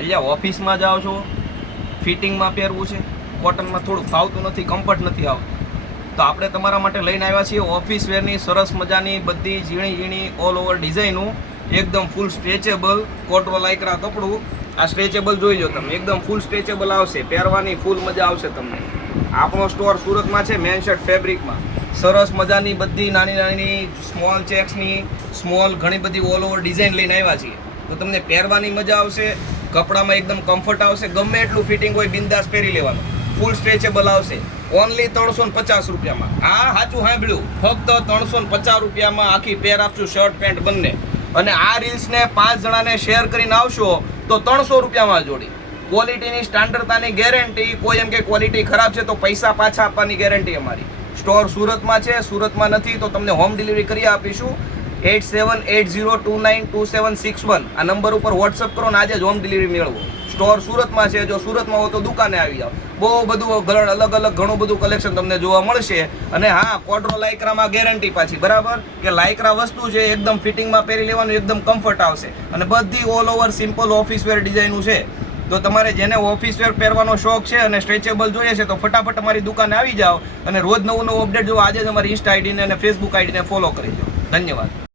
અહીંયા ઓફિસમાં જાઓ છો, ફિટિંગમાં પહેરવું છે, કોટનમાં થોડું ફાવતું નથી, કમ્ફર્ટ નથી આવતું, તો આપણે તમારા માટે લઈને આવ્યા છીએ ઓફિસ વેરની સરસ મજાની બધી ઝીણી ઝીણી ઓલ ઓવર ડિઝાઇનું, એકદમ ફૂલ સ્ટ્રેચેબલ કોટરો લાયકરા કપડું. આ સ્ટ્રેચેબલ જોઈ લો તમે, એકદમ ફૂલ સ્ટ્રેચેબલ આવશે, પહેરવાની ફૂલ મજા આવશે તમને. આપણો સ્ટોર સુરતમાં છે, મેન શર્ટ ફેબ્રિકમાં. સરસ મજાની બધી નાની નાની સ્મોલ ચેક્સની સ્મોલ ઘણી બધી ઓલ ઓવર ડિઝાઇન લઈને આવ્યા છીએ, તો તમને પહેરવાની મજા આવશે, કપડામાં એકદમ કમ્ફર્ટ આવશે, ગમે એટલું ફિટિંગ હોય બિંદાસ પહેરી લેવાનું, ફૂલ સ્ટ્રેચેબલ આવશે. ઓનલી 350 રૂપિયામાં. આ સાચું સાંભળ્યું, ફક્ત 350 રૂપિયામાં આખી પેર આપશું, શર્ટ પેન્ટ બંને. અને આ રીલ્સને 5 જણાને શેર કરીને આવશો તો 300 રૂપિયામાં જોડી. ક્વોલિટીની સ્ટાન્ડર્ડતાની ગેરંટી. કોઈ એમ કે ક્વોલિટી ખરાબ છે તો પૈસા પાછા આપવાની ગેરંટી અમારી. સ્ટોર સુરતમાં છે, સુરતમાં નથી તો તમને હોમ ડિલિવરી કરી આપીશું. 8780292761 આ નંબર ઉપર વોટ્સઅપ કરો ને આજે જ હોમ ડિલિવરી મેળવો. સ્ટોર સુરતમાં છે, જો સુરતમાં હો તો દુકાને આવી જાઓ. બહુ બધું અલગ અલગ ઘણું બધું કલેક્શન તમને જોવા મળશે. અને હા, કોડરો લાયક્રામાં ગેરંટી પાછી, બરાબર કે લાયક્રા વસ્તુ છે, એકદમ ફિટિંગમાં પહેરી લેવાનું, એકદમ કમ્ફર્ટ આવશે. અને બધી ઓલ ઓવર સિમ્પલ ઓફિસ વેર ડિઝાઇનું છે. તો તમારે જેને ઓફિસ વેર પહેરવાનો શોખ છે અને સ્ટ્રેચેબલ જોઈએ છે તો ફટાફટ અમારી દુકાને આવી જાઓ અને રોજ નવું અપડેટ જોવા આજે જ અમારી ઇન્સ્ટા આઈડીને અને ફેસબુક આઈડીને ફોલો કરી દો. ધન્યવાદ.